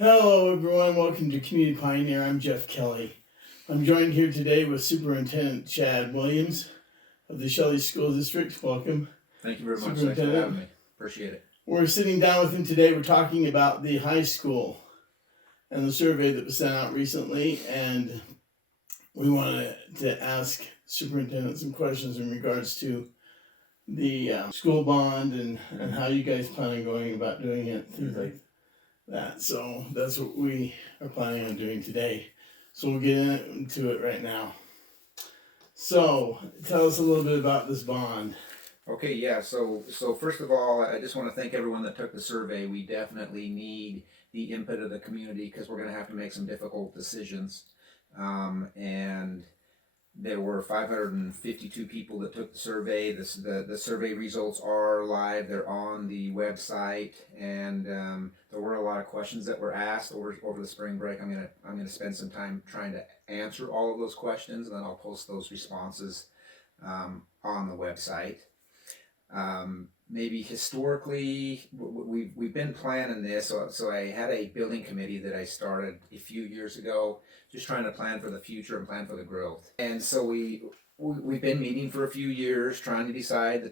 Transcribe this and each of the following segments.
Hello, everyone. Welcome to Community Pioneer. I'm Jeff Kelly. I'm joined here today with Superintendent Chad Williams of the Shelley School District. Welcome. Thank you very much. Thanks for having me. Appreciate it. We're sitting down with him today. We're talking about the high school and the survey that was sent out recently, and we wanted to ask Superintendent some questions in regards to the school bond and how you guys plan on going about doing it, things like that. So that's what we are planning on doing today. So we'll get into it right now. So tell us a little bit about this bond. Okay, yeah. So first of all, I just want to thank everyone that took the survey. We definitely need the input of the community because we're going to have to make some difficult decisions. And there were 552 people that took the survey. The survey results are live. They're on the website, and there were a lot of questions that were asked over the spring break. I'm gonna spend some time trying to answer all of those questions, and then I'll post those responses on the website. Maybe historically, we've been planning this. So I had a building committee that I started a few years ago, just trying to plan for the future and plan for the growth. And so we've been meeting for a few years, trying to decide the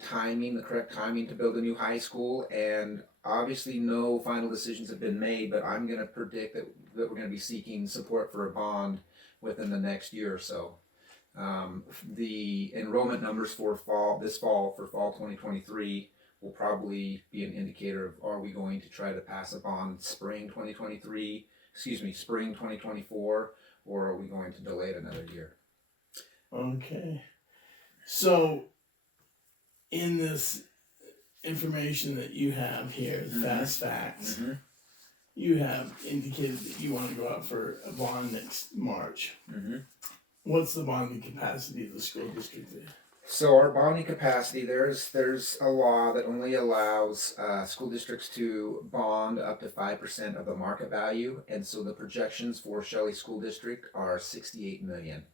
correct timing to build a new high school. And obviously, no final decisions have been made. But I'm going to predict that we're going to be seeking support for a bond within the next year or so. The enrollment numbers for fall 2023 will probably be an indicator of, are we going to try to pass a bond spring 2024, or are we going to delay it another year? Okay. So in this information that you have here, Fast Facts, you have indicated that you want to go out for a bond next March. What's the bonding capacity of the school district there? So our bonding capacity, there's a law that only allows school districts to bond up to 5% of the market value, and so the projections for Shelley School District are $68 million,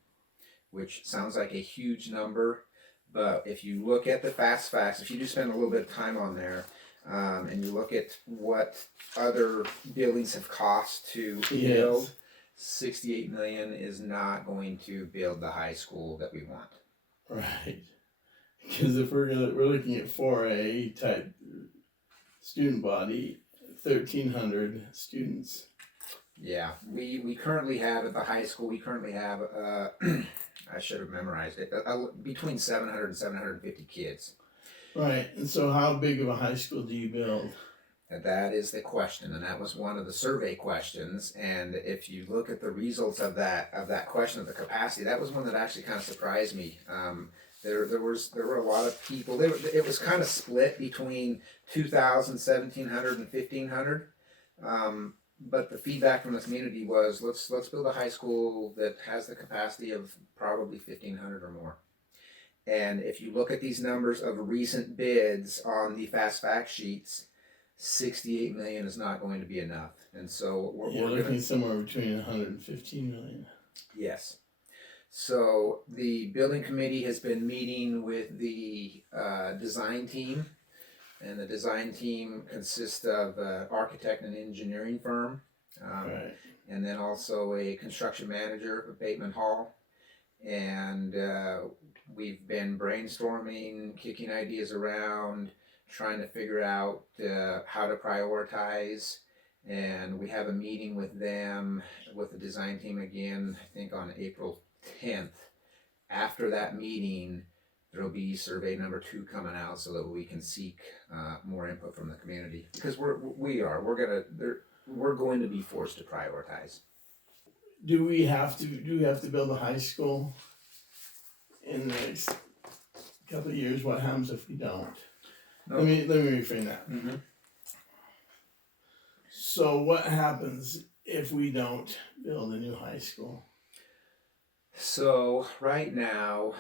which sounds like a huge number, but if you look at the Fast Facts, if you do spend a little bit of time on there, and you look at what other buildings have cost to build, $68 million is not going to build the high school that we want. Right, because if we're looking at 4A type student body, 1,300 students. Yeah, we currently have at the high school. We currently have I should have memorized it. Between 700 and 750 kids. Right, and so how big of a high school do you build? And that is the question, and that was one of the survey questions. And if you look at the results of that question of the capacity, that was one that actually kind of surprised me. There were a lot of people. It was kind of split between 2,000, 1,700, and 1,500. But the feedback from the community was, let's build a high school that has the capacity of probably 1,500 or more. And if you look at these numbers of recent bids on the Fast Fact sheets, $68 million is not going to be enough, and so we're looking somewhere between 115 million. Yes. So the building committee has been meeting with the design team, and the design team consists of an architect and engineering firm, and then also a construction manager of Bateman Hall, and we've been brainstorming, kicking ideas around, trying to figure out how to prioritize, and we have a meeting with them, with the design team again, I think on April 10th. After that meeting, there'll be survey number 2 coming out so that we can seek more input from the community, because we're going to be forced to prioritize. Do we have to build a high school in the next couple of years? What happens if we don't? No. Let me reframe that. So what happens if we don't build a new high school? So right now,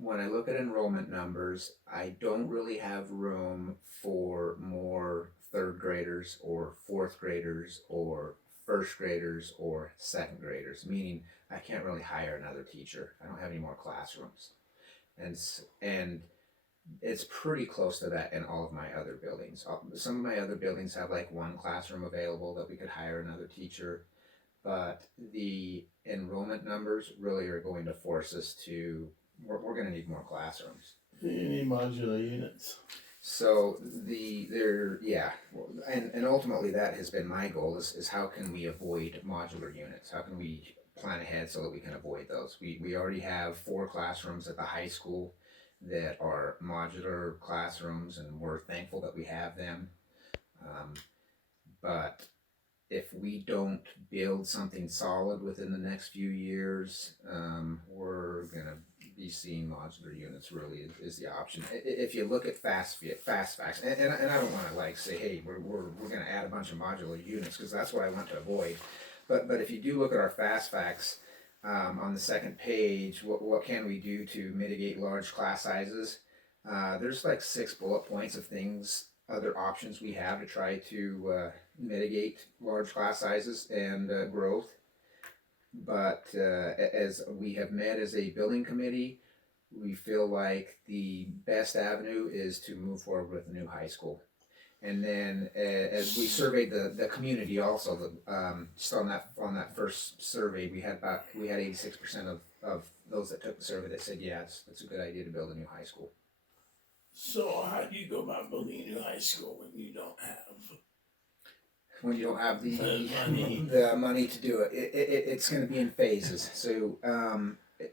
when I look at enrollment numbers, I don't really have room for more 3rd graders or 4th graders or 1st graders or 2nd graders, meaning I can't really hire another teacher. I don't have any more classrooms. And It's pretty close to that in all of my other buildings. Some of my other buildings have like one classroom available that we could hire another teacher, but the enrollment numbers really are going to force us to, we're going to need more classrooms. You need modular units. So and ultimately that has been my goal is how can we avoid modular units? How can we plan ahead so that we can avoid those? We already have 4 classrooms at the high school that are modular classrooms, and we're thankful that we have them. But if we don't build something solid within the next few years, we're gonna be seeing modular units really is the option. If you look at fast facts, and I don't want to like say, hey, we're gonna add a bunch of modular units, because that's what I want to avoid. But if you do look at our fast facts on the second page, what can we do to mitigate large class sizes? There's like 6 bullet points of things, other options we have to try to mitigate large class sizes and growth. But as we have met as a building committee, we feel like the best avenue is to move forward with the new high school. And then as we surveyed the community also, just on that first survey, we had 86% of those that took the survey that said, yeah, it's a good idea to build a new high school. So how do you go about building a new high school when you don't have the money to do it? It's going to be in phases. So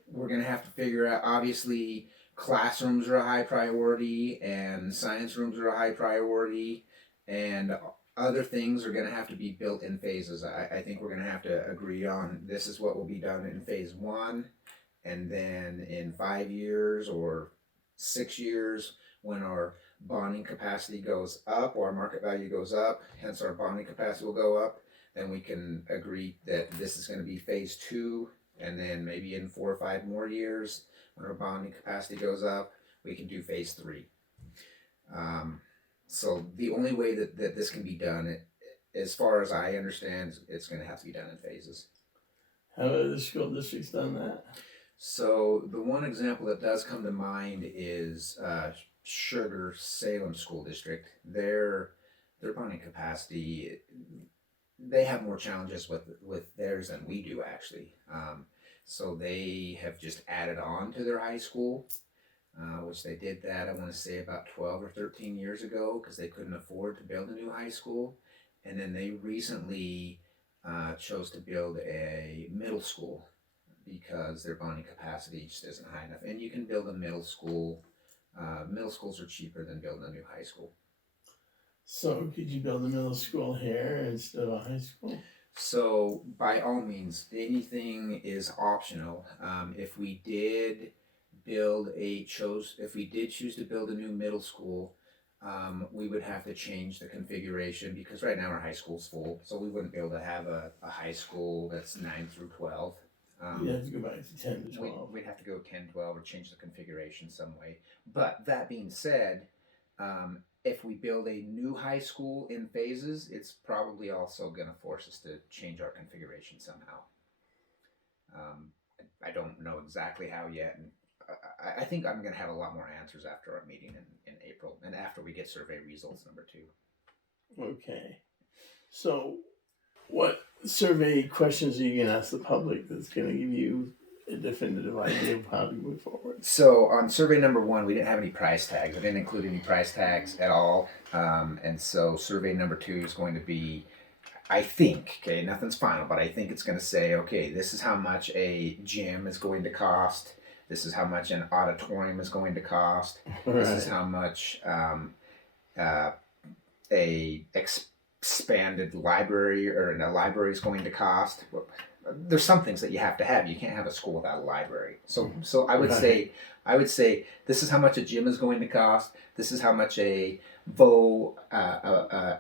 we're going to have to figure out, obviously, classrooms are a high priority, and science rooms are a high priority, and other things are going to have to be built in phases. I think we're going to have to agree on this is what will be done in phase 1, and then in 5 years or 6 years, when our bonding capacity goes up or our market value goes up, hence our bonding capacity will go up, then we can agree that this is going to be phase 2, and then maybe in 4 or 5 more years, when our bonding capacity goes up, we can do phase 3. So the only way that this can be done, as far as I understand, it's going to have to be done in phases. How have other school districts done that? So the one example that does come to mind is Salem School District. Their bonding capacity, they have more challenges with theirs than we do, actually. So they have just added on to their high school, which they did that, I want to say, about 12 or 13 years ago, because they couldn't afford to build a new high school. And then they recently chose to build a middle school because their bonding capacity just isn't high enough. And you can build a middle school. Middle schools are cheaper than building a new high school. So could you build a middle school here instead of a high school? So by all means, anything is optional. If we did choose to build a new middle school, we would have to change the configuration, because right now our high school's full, so we wouldn't be able to have a high school that's 9 through 12. You have to go back to 10 to 12. We'd have to go 10, 12, or change the configuration some way. But that being said, if we build a new high school in phases, it's probably also going to force us to change our configuration somehow. I don't know exactly how yet, and I think I'm going to have a lot more answers after our meeting in April, and after we get survey results number 2. Okay. So what survey questions are you going to ask the public that's going to give you a definitive idea of how to move forward? So on survey number 1, we didn't have any price tags. I didn't include any price tags at all. And so survey number 2 is going to be, I think, okay, nothing's final, but I think it's going to say, okay, this is how much a gym is going to cost. This is how much an auditorium is going to cost. Right. This is how much a expanded library or a library is going to cost. There's some things that you have to have. You can't have a school without a library. So I would say this is how much a gym is going to cost. This is how much a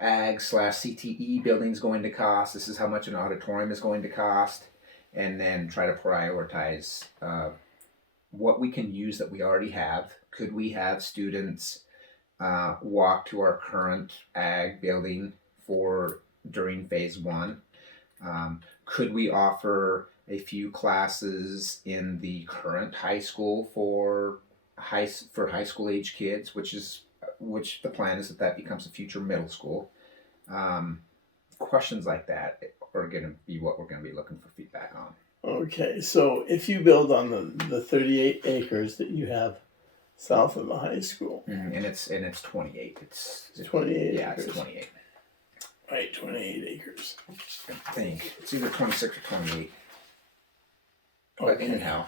ag/CTE building is going to cost. This is how much an auditorium is going to cost, and then try to prioritize what we can use that we already have. Could we have students walk to our current ag building during phase 1? Could we offer a few classes in the current high school for high school age kids, which the plan is that becomes a future middle school. Questions like that are going to be what we're going to be looking for feedback on. Okay, so if you build on the 38 acres that you have south of the high school, and it's 28. It's 28 yeah, acres. It's 28. Right, 28 acres. I think it's either 26 or 28. But Okay. anyhow,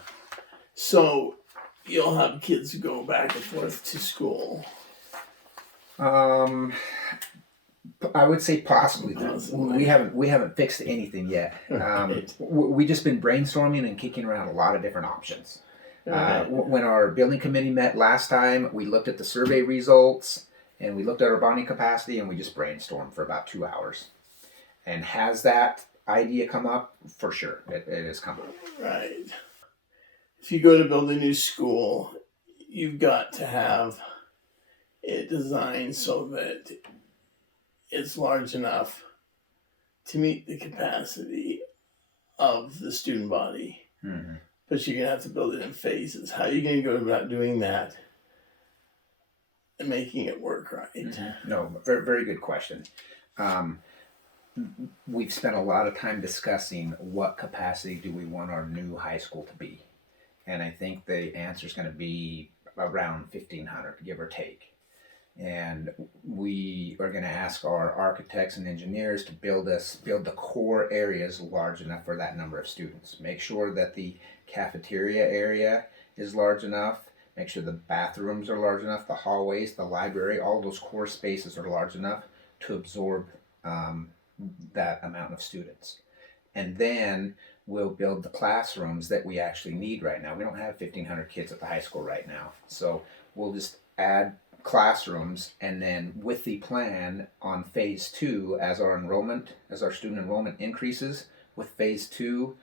So you'll have kids who go back and forth to school. I would say possibly. Possibly. We haven't fixed anything yet. Right. We just been brainstorming and kicking around a lot of different options. Right. When our building committee met last time, we looked at the survey results and we looked at our bonding capacity and we just brainstormed for about 2 hours. And has that idea come up? For sure, it has come up. Right. If you go to build a new school, you've got to have it designed so that it's large enough to meet the capacity of the student body. Mm-hmm. But you're going to have to build it in phases. How are you going to go about doing that and making it work right? Mm-hmm. No, very, very good question. We've spent a lot of time discussing what capacity do we want our new high school to be. And I think the answer is going to be around 1,500, give or take. And we are going to ask our architects and engineers to build the core areas large enough for that number of students. Make sure that the cafeteria area is large enough. Make sure the bathrooms are large enough, the hallways, the library, all those core spaces are large enough to absorb that amount of students. And then we'll build the classrooms that we actually need right now. We don't have 1,500 kids at the high school right now. So we'll just add classrooms, and then with the plan on phase 2, as our student enrollment increases, with phase 2,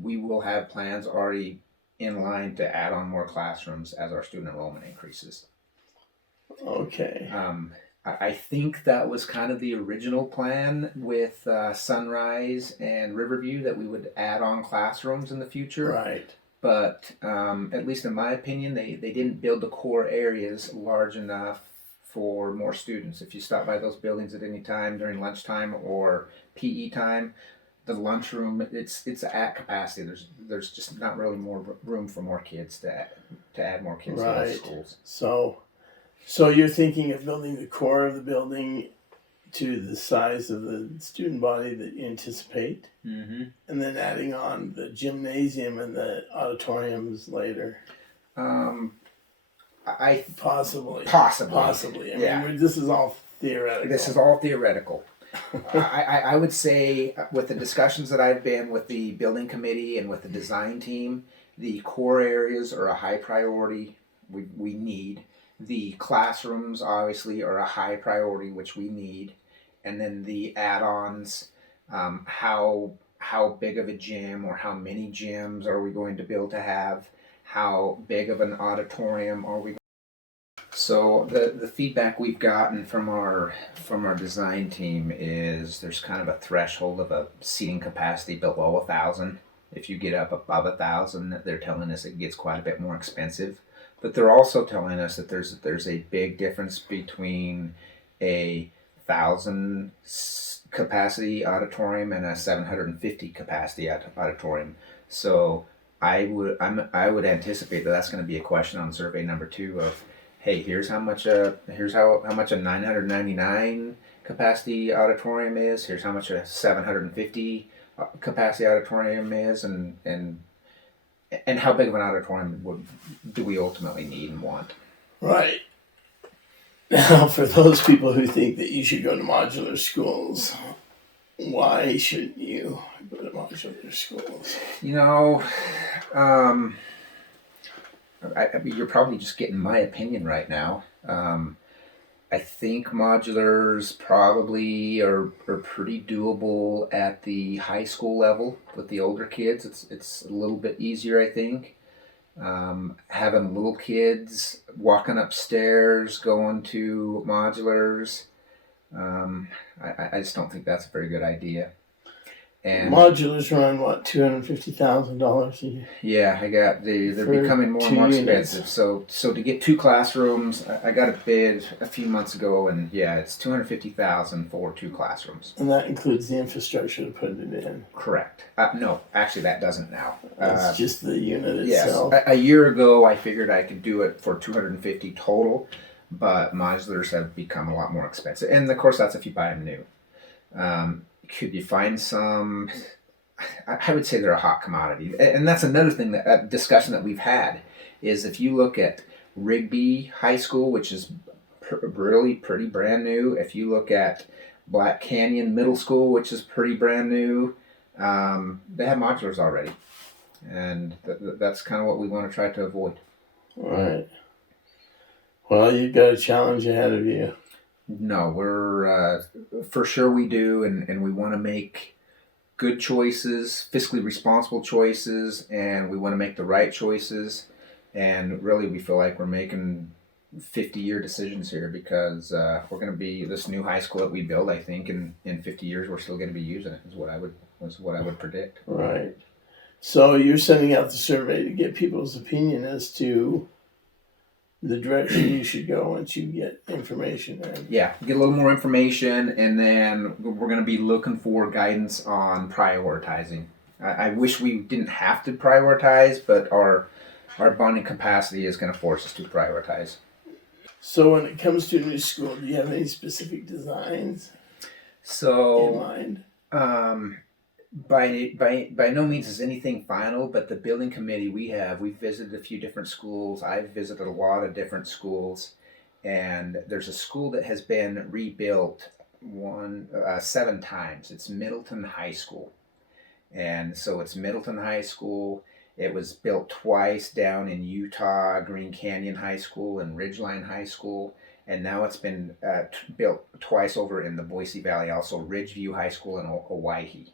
we will have plans already in line to add on more classrooms as our student enrollment increases. Okay. I think that was kind of the original plan with Sunrise and Riverview, that we would add on classrooms in the future. Right. But at least in my opinion, they didn't build the core areas large enough for more students. If you stop by those buildings at any time during lunchtime or PE time, the lunchroom, it's at capacity. There's just not really more room for more kids to add more kids to those schools. So you're thinking of building the core of the building to the size of the student body that you anticipate, mm-hmm. and then adding on the gymnasium and the auditoriums later. Possibly. I mean, this is all theoretical. I would say, with the discussions that I've been with the building committee and with the design team, the core areas are a high priority. We need. The classrooms obviously are a high priority, which we need. And then the add-ons, how big of a gym or how many gyms are we going to build to have? How big of an auditorium are we going to have? So the feedback we've gotten from our design team is there's kind of a threshold of a seating capacity below 1,000. If you get up above 1,000, they're telling us it gets quite a bit more expensive. But they're also telling us that there's a big difference between a 1,000 capacity auditorium and a 750 capacity auditorium. So I would anticipate that that's going to be a question on survey number 2 of, hey, here's how much a 999 capacity auditorium is. Here's how much a 750 capacity auditorium is, and how big of an auditorium do we ultimately need and want? Right. Now, for those people who think that you should go to modular schools, why shouldn't you go to modular schools? You know, you're probably just getting my opinion right now. I think modulars probably are pretty doable at the high school level with the older kids. It's a little bit easier, I think. Having little kids walking upstairs, going to modulars, I just don't think that's a very good idea. And Modulars run what, $250,000 a year? yeah, they're For becoming more and 2 more units. expensive. So to get 2 classrooms, I got a bid a few months ago, and yeah, it's $250,000 for 2 classrooms. And that includes the infrastructure to put it in. Correct. No, actually, that doesn't now. It's just the unit Yes, itself. a year ago, I figured I could do it for 250 total, but modulars have become a lot more expensive, and of course, that's if you buy them new. Could you find some? I would say they're a hot commodity, and that's another thing that discussion that we've had is if you look at Rigby High School, which is really pretty brand new. If you look at Black Canyon Middle School, which is pretty brand new, they have modulars already, and that's kind of what we want to try to avoid. Right. Well, you've got a challenge ahead of you. No, we're for sure we do, and we want to make good choices, fiscally responsible choices, and we want to make the right choices. And really, we feel like we're making 50-year decisions here because we're going to be this new high school that we build. I think in 50 years, we're still going to be using it. Is what I would predict. Right. So you're sending out the survey to get people's opinion as to the direction you should go once you get information in. Yeah, get a little more information, and then we're going to be looking for guidance on prioritizing. I wish we didn't have to prioritize, but our bonding capacity is going to force us to prioritize. So when it comes to a new school, do you have any specific designs in mind? By no means is anything final, but the building committee we've visited a few different schools. I've visited a lot of different schools, and there's a school that has been rebuilt 7 times. It's Middleton High School, and so it's Middleton High School. It was built twice down in Utah, Green Canyon High School and Ridgeline High School, and now it's been built twice over in the Boise Valley, also Ridgeview High School in Owyhee.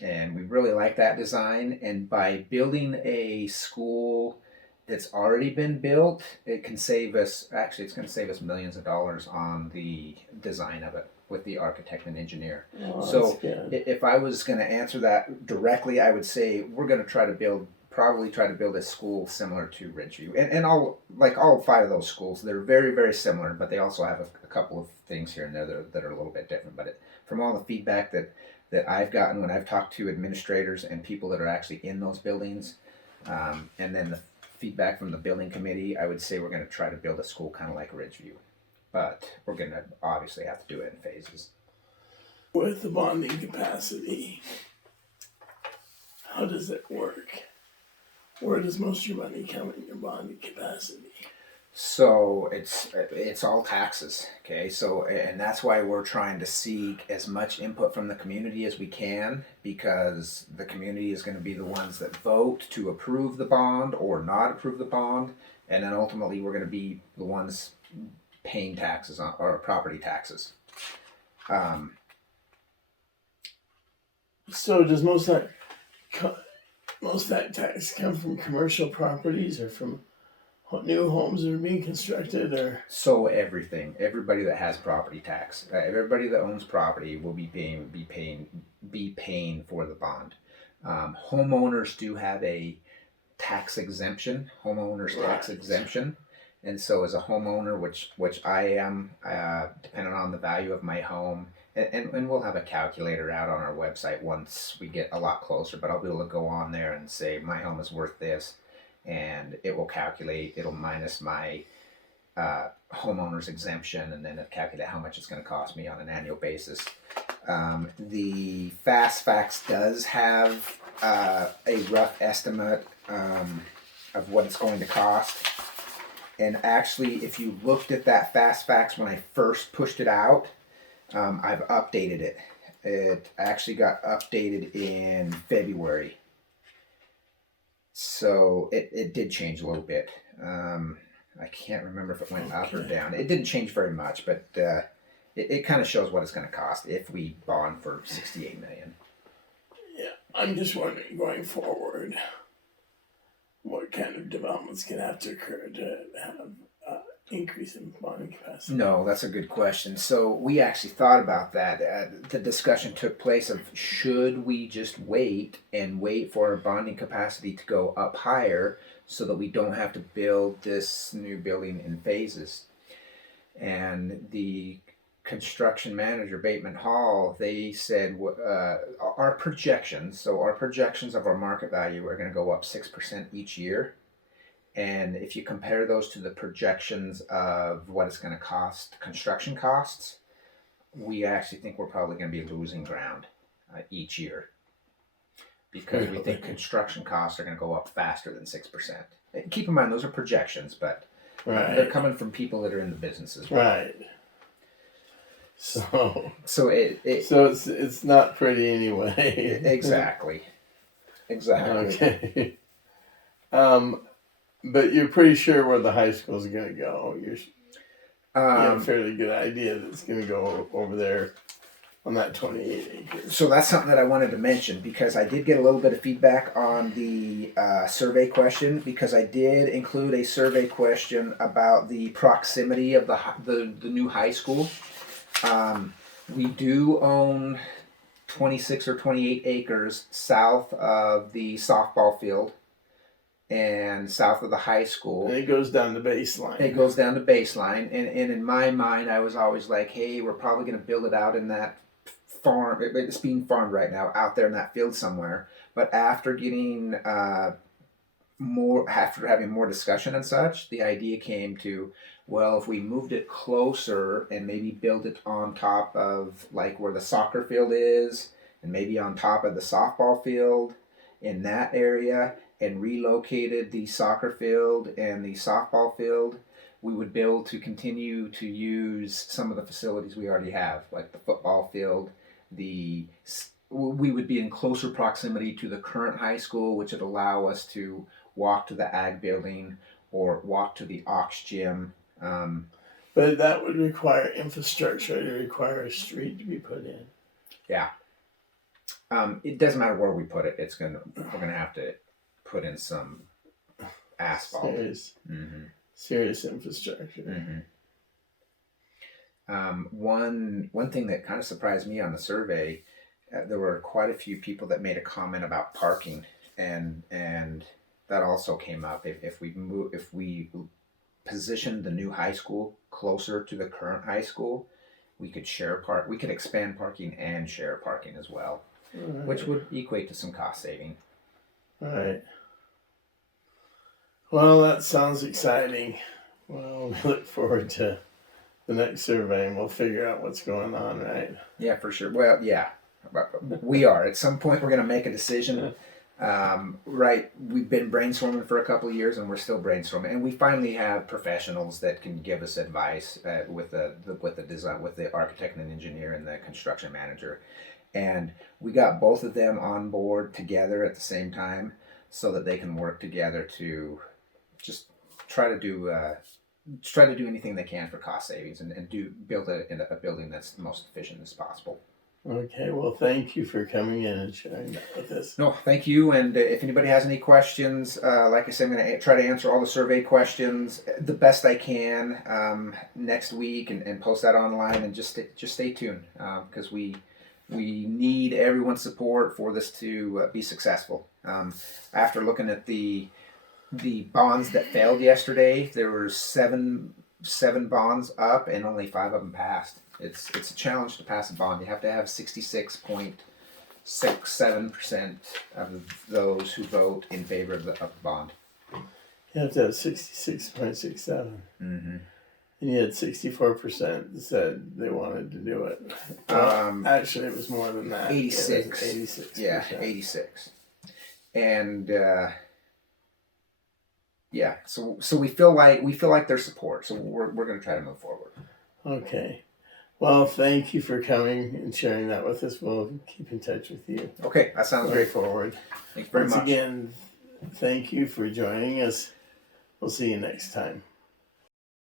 And we really like that design, and by building a school that's already been built, it's going to save us millions of dollars on the design of it with the architect and engineer. Oh, So that's good. if I was going to answer that directly, I would say we're going to try to build a school similar to Ridgeview, and all 5 of those schools, they're very, very similar, but they also have a couple of things here and there that are a little bit different. But from all the feedback that I've gotten when I've talked to administrators and people that are actually in those buildings, and then the feedback from the building committee, I would say we're going to try to build a school kind of like Ridgeview, but we're going to obviously have to do it in phases. With the bonding capacity, how does it work? Where does most of your money come in your bonding capacity? So it's all taxes, okay? So, and that's why we're trying to seek as much input from the community as we can, because the community is going to be the ones that vote to approve the bond or not approve the bond, and then ultimately we're going to be the ones paying taxes on our property taxes. So does most of that tax come from commercial properties or from new homes that are being constructed, or? So everybody that has property tax, everybody that owns property will be paying for the bond. Homeowners do have a tax exemption, tax exemption, and so as a homeowner, which I am, depending on the value of my home, and we'll have a calculator out on our website once we get a lot closer, but I'll be able to go on there and say my home is worth this, and it'll minus my homeowner's exemption, and then it'll calculate how much it's going to cost me on an annual basis. The Fast Facts does have a rough estimate of what it's going to cost. And actually, if you looked at that Fast Facts when I first pushed it out, I've updated it. It actually got updated in February. So it did change a little bit. I can't remember if it went up or down. It didn't change very much, but it kind of shows what it's going to cost if we bond for $68 million. Yeah, I'm just wondering, going forward, what kind of developments can have to occur to have increase in bonding capacity? No, that's a good question. So we actually thought about that. The discussion took place of should we just wait for our bonding capacity to go up higher so that we don't have to build this new building in phases. And the construction manager, Bateman Hall, they said our projections of our market value are going to go up 6% each year. And if you compare those to the projections of what it's going to cost, construction costs, we actually think we're probably going to be losing ground each year because we think construction costs are going to go up faster than 6%. And keep in mind, those are projections, but they're coming from people that are in the businesses. Right. So it's not pretty anyway. Exactly. Okay. But you're pretty sure where the high school is going to go. You have a fairly good idea that it's going to go over there on that 28 acres. So that's something that I wanted to mention because I did get a little bit of feedback on the survey question because I did include a survey question about the proximity of the new high school. We do own 26 or 28 acres south of the softball field and south of the high school. And it goes down the baseline. And in my mind, I was always like, hey, we're probably going to build it out in that farm. It's being farmed right now out there in that field somewhere. But after getting after having more discussion and such, the idea came to, well, if we moved it closer and maybe build it on top of like where the soccer field is and maybe on top of the softball field in that area and relocated the soccer field and the softball field, we would be able to continue to use some of the facilities we already have, like the football field. We would be in closer proximity to the current high school, which would allow us to walk to the ag building or walk to the Ox gym. But that would require infrastructure. It would require a street to be put in. Yeah. It doesn't matter where we put it. We're gonna have to put in some asphalt. Serious infrastructure. One thing that kind of surprised me on the survey, there were quite a few people that made a comment about parking, and that also came up. If we positioned the new high school closer to the current high school, we could expand parking and share parking as well, which would equate to some cost saving. Right. Well, that sounds exciting. Well, we look forward to the next survey and we'll figure out what's going on, right? Yeah, for sure. Well, yeah, we are. At some point, we're going to make a decision. Right. We've been brainstorming for a couple of years and we're still brainstorming. And we finally have professionals that can give us advice with the design, with the architect and engineer and the construction manager. And we got both of them on board together at the same time so that they can work together to just try to do anything they can for cost savings and build a building that's the most efficient as possible. Okay, well, thank you for coming in and sharing that with us. No, thank you. And if anybody has any questions, like I said, I'm going to try to answer all the survey questions the best I can next week and post that online. And just stay tuned because we need everyone's support for this to be successful. After looking at the bonds that failed yesterday, there were seven bonds up and only 5 of them passed. It's a challenge to pass a bond. You have to have 66.67% of those who vote in favor of the bond. You have to have 66.67. And you had 64% said they wanted to do it. Actually, it was more than that. 86. 86%. Yeah, 86. And yeah, so we feel like there's support. So we're going to try to move forward. Okay. Well, thank you for coming and sharing that with us. We'll keep in touch with you. Okay, that sounds great. Forward. Thank you very much. Once again, thank you for joining us. We'll see you next time.